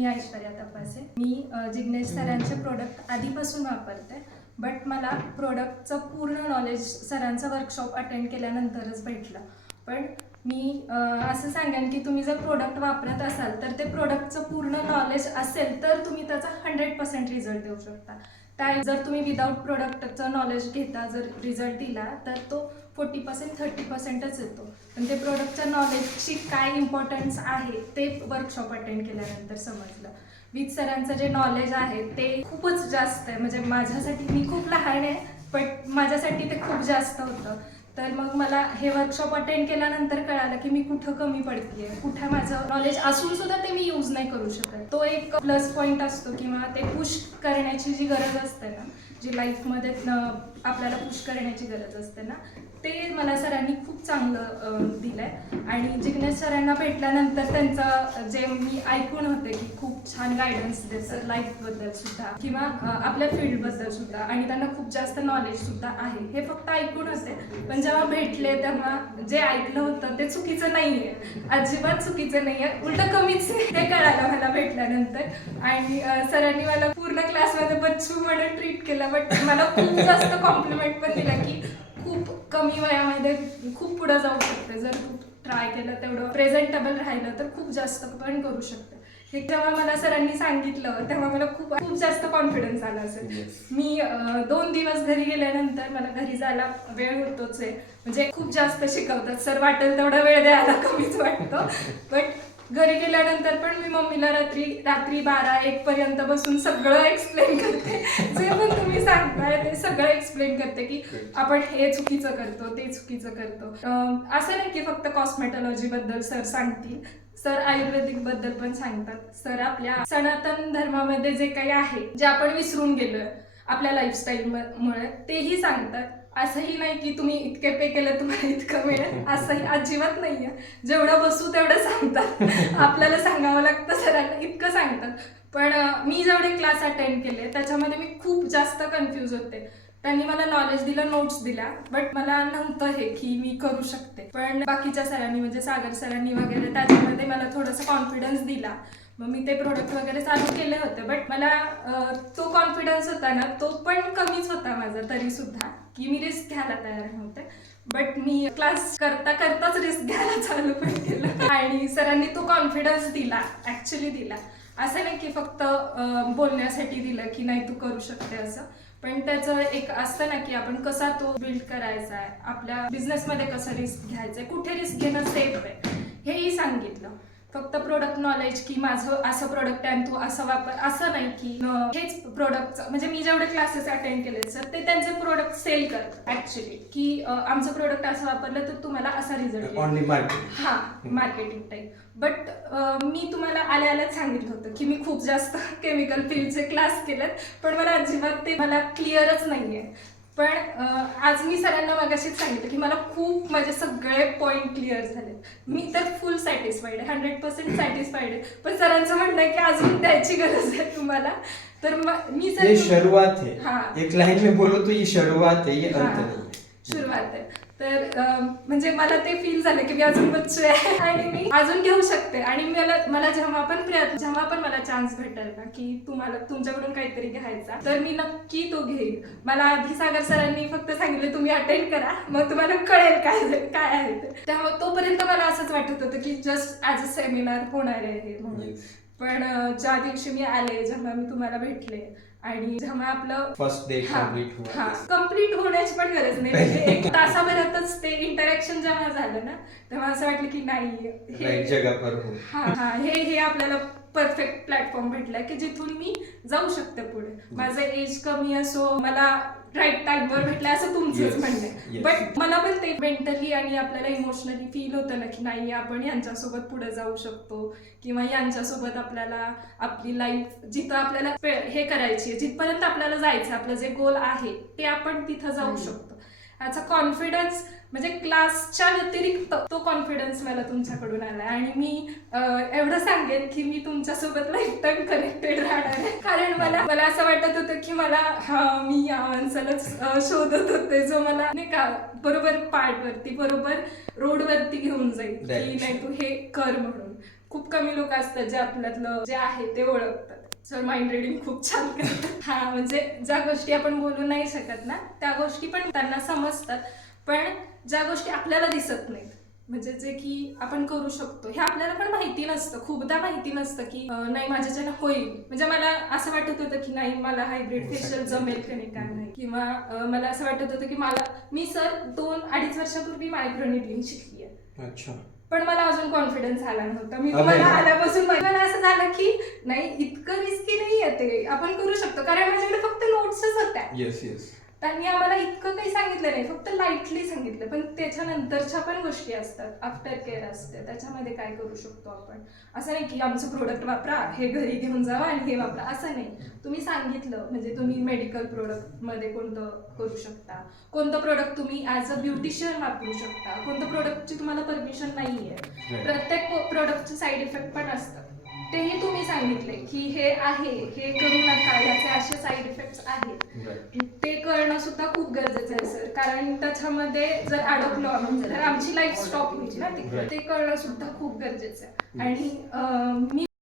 मी ऐश्वर्या तपासे. मी Jignesh सरांचे product आधीपासून वापरते, but मला प्रोडक्टचं पूर्ण नॉलेज सरांचं वर्कशॉप अटेंड केल्यानंतरच भेटलं. पण मी असं सांगेन की तुम्ही जर प्रोडक्ट वापरत असाल तर ते प्रोडक्टचं पूर्ण नॉलेज असेल तर तुम्ही त्याचा 100% रिझल्ट देऊ शकता. त्या जर तुम्ही विदाऊट प्रोडक्टचं नॉलेज घेता जर रिझल्ट दिला तर तो 40% 30%च येतो. पण ते प्रोडक्टच्या नॉलेजची काय इम्पॉर्टन्स आहे ते वर्कशॉप अटेंड केल्यानंतर समजलं. विथ सरांचं जे नॉलेज आहे ते खूपच जास्त आहे. म्हणजे माझ्यासाठी मी खूप लहान आहे बट माझ्यासाठी ते खूप जास्त होतं. तर मग मला हे वर्कशॉप अटेंड केल्यानंतर कळालं की मी कुठं कमी पडते, कुठं माझं नॉलेज असून सुद्धा ते मी यूज नाही करू शकत. तो एक प्लस पॉईंट असतो किंवा ते पुश करण्याची जी गरज असते ना, जी लाईफमध्ये आपल्याला पुश करण्याची गरज असते ना, ते मला सरांनी खूप चांगलं दिलं आहे. आणि जिग्नेश सरांना भेटल्यानंतर त्यांचं जे मी ऐकून होते की खूप छान गायडन्स देतात लाईफबद्दल सुद्धा किंवा आपल्या फील्डबद्दल सुद्धा, आणि त्यांना खूप जास्त नॉलेज सुद्धा आहे हे फक्त ऐकून होते. पण जेव्हा भेटले तेव्हा जे ऐकलं होतं ते चुकीचं नाही आहे, अजिबात चुकीचं नाही आहे, उलटं कमीच आहे ते कळालं मला भेटल्यानंतर. आणि सरांनी मला पूर्ण क्लासमध्ये बच्चू म्हणून ट्रीट केलं, बट मला खूप जास्त कॉम्प्लिमेंट पण दिला की खूप कमी वयामध्ये खूप पुढे जाऊ शकते. जर खूप ट्राय केलं, तेवढं प्रेझेंटेबल राहिलं तर खूप जास्त पण करू शकते. हे जेव्हा मला सरांनी सांगितलं तेव्हा मला खूप खूप जास्त कॉन्फिडन्स आला असेल. मी 2 दिवस घरी गेल्यानंतर मला घरी जायला वेळ होतोच आहे. म्हणजे खूप जास्त शिकवतात सर, वाटेल तेवढा वेळ द्यायला कमीच वाटतं. बट घरी गेल्यानंतर पण मी मम्मीला रात्री 12-1 पर्यंत बसून सगळं एक्सप्लेन करते. जे पण तुम्ही सांगताय ते सगळं एक्सप्लेन करते की आपण हे चुकीचं करतो, ते चुकीचं करतो. असं नाही की फक्त कॉस्मेटॉलॉजी बद्दल सर सांगतील, सर आयुर्वेदिक बद्दल पण सांगतात. सर आपल्या सनातन धर्मामध्ये जे काही आहे, जे आपण विसरून गेलोय आपल्या लाईफस्टाईल मुळे, तेही सांगतात. असंही नाही की तुम्ही इतके पे केलं तुम्हाला इतकं मिळेल, असंही अजिबात नाहीये. जेवढं बसू तेवढं सांगतात. आपल्याला सांगावं लागतं, सरांना इतकं सांगतात. पण मी जेवढे क्लास अटेंड केले त्याच्यामध्ये मी खूप जास्त कन्फ्यूज होते. त्यांनी मला नॉलेज दिलं, नोट्स दिल्या, बट मला नव्हतं हे की मी करू शकते. पण बाकीच्या सरांनी म्हणजे सागर सरांनी वगैरे त्याच्यामध्ये मला थोडंसं कॉन्फिडन्स दिला. मग मी ते प्रोडक्ट वगैरे चालू केले होते. बट मला तो कॉन्फिडन्स होता ना, तो पण कमीच होता माझा तरी सुद्धा, की मी रिस्क घ्यायला तयार नव्हते. बट मी क्लास करता करताच रिस्क घ्यायला चालू पण केलं. आणि सरांनी तो कॉन्फिडन्स दिला, ॲक्च्युली दिला. असं नाही की फक्त बोलण्यासाठी दिलं की नाही तू करू शकते असं. पण त्याचं एक असतं ना की आपण कसा तो बिल्ड करायचा आहे, आपल्या बिझनेसमध्ये कसं रिस्क घ्यायचंय, कुठे रिस्क घेणं सेफ आहे हेही सांगितलं. फक्त प्रोडक्ट नॉलेज की माझं असं प्रोडक्ट आहे तू असं वापर, असं नाही की हेच प्रोडक्टचं. म्हणजे मी जेवढे क्लासेस अटेंड केले सर, ते त्यांचे प्रोडक्ट सेल करतात ॲक्च्युली, की आमचं प्रोडक्ट असं वापरलं तर तुम्हाला असा रिझल्ट येईल. हां, मार्केटिंग टाईप. बट मी तुम्हाला आल्याच सांगितलं होतं की मी खूप जास्त केमिकल फील्डचे क्लास केलेत, पण मला अजिबात ते मला क्लिअरच नाही आहे. पण आज मी सरांना मगाशीच सांगितलं की मला खूप माझे सगळे पॉईंट क्लिअर झाले. मी तर फुल सॅटिस्फाईड आहे, 100% सॅटिस्फाईड आहे. पण सरांचं म्हणणं आहे की अजून द्यायची गरज आहे तुम्हाला. तर मी ये शुरुआत है. हाँ, एक लाइन में बोलो तो ये शुरुआत है, ये अंत नहीं. सुरुवात आहे. तर म्हणजे मला ते फील झालं की मी अजून बच्चू आहे आणि मी अजून घेऊ शकते. आणि मला जेव्हा पण मला चान्स भेटेल ना की तुम्हाला तुमच्याकडून काहीतरी घ्यायचा, तर मी नक्की तो घेईन. मला आधी सागर सरांनी फक्त सांगितलं तुम्ही अटेंड करा, मग तुम्हाला कळेल काय आहे ते. त्यामुळे तोपर्यंत मला असंच वाटत होतं की जस्ट ॲज अ सेमिनार होणार आहे हे म्हणून. पण ज्या दिवशी मी आले, जेव्हा मी तुम्हाला भेटले आणि जेव्हा आपलं फर्स्ट डे कम्प्लीट होण्याची पण गरज नाही, म्हणजे 1 तासाभरातच ते इंटरॅक्शन जेव्हा झालं ना, तेव्हा असं वाटलं की नाही हे आपल्याला परफेक्ट प्लॅटफॉर्म भेटलाय की जिथून मी जाऊ शकते पुढे. माझं एज कमी असो, मला राईट टाईमवर भेटलं असं तुमचंच म्हणणं आहे. बट मला पण ते मेंटली आणि आपल्याला इमोशनली फील होतं ना की नाही आपण यांच्यासोबत पुढे जाऊ शकतो, किंवा यांच्यासोबत आपल्याला आपली लाईफ जिथं आपल्याला हे करायची, जिथपर्यंत आपल्याला जायचं, आपलं जे गोल आहे ते आपण तिथं जाऊ शकतो. याचा कॉन्फिडन्स म्हणजे क्लासच्या व्यतिरिक्त तो कॉन्फिडन्स मला तुमच्याकडून आला. आणि मी एवढं सांगेन की मी तुमच्यासोबत लाईफ टाईम कनेक्टेड राहणार आहे. कारण मला असं वाटत होतं की मी या माणसालाच शोधत होते जो मला नाही का बरोबर पार्टवरती, बरोबर रोडवरती घेऊन जाईल की नाही तू हे कर म्हणून. खूप कमी लोक असतात जे आपल्यातलं जे आहे ते ओळखतात. सर माइंड रिडिंग खूप छान करतात. हा म्हणजे ज्या गोष्टी आपण बोलू नाही शकत ना त्या गोष्टी पण त्यांना समजतात, पण ज्या गोष्टी आपल्याला दिसत नाहीत म्हणजे जे की आपण करू शकतो हे आपल्याला पण माहिती नसतं, खूपदा माहिती नसतं की नाही माझ्याच्यानं होईल. म्हणजे मला असं वाटत होतं की नाही मला हायब्रिड फेशियल जमेल की नाही काय नाही, किंवा मला असं वाटत होतं की मी सर 2-2.5 वर्षापूर्वी मायक्रोनिडलिंग शिकली आहे. अच्छा. पण मला अजून कॉन्फिडन्स आला नव्हता. मी अरे. तुम्हाला आल्यापासून मला असं झालं की नाही इतकं रिस्की नाही आहे ते, आपण करू शकतो. कारण माझ्याकडे फक्त नोट्सच होत्या. Yes yes. त्यांनी आम्हाला इतकं काही सांगितलं नाही, फक्त लाईटली सांगितलं. पण त्याच्यानंतरच्या पण गोष्टी असतात, आफ्टर केअर असते, त्याच्यामध्ये काय करू शकतो आपण. असं नाही की आमचं प्रोडक्ट वापरा, हे घरी घेऊन जावा आणि हे वापरा, असं नाही. तुम्ही सांगितलं म्हणजे तुम्ही मेडिकल प्रोडक्टमध्ये कोणतं करू शकता, कोणतं प्रोडक्ट तुम्ही ॲज अ ब्युटिशियन वापरू शकता, कोणतं प्रोडक्टची तुम्हाला परमिशन नाही आहे. प्रत्येक प्रोडक्टचे साईड इफेक्ट पण असतात, तेही तुम्ही सांगितले की हे आहे, हे करू नका, याचे असे साईड इफेक्ट्स आहेत. ते करणं सुद्धा खूप गरजेचं आहे सर, कारण त्याच्यामध्ये जर अडकलो आपण तर आमची लाईफ स्टॉप होईल ना. ते करणं सुद्धा खूप गरजेचं आहे. आणि मी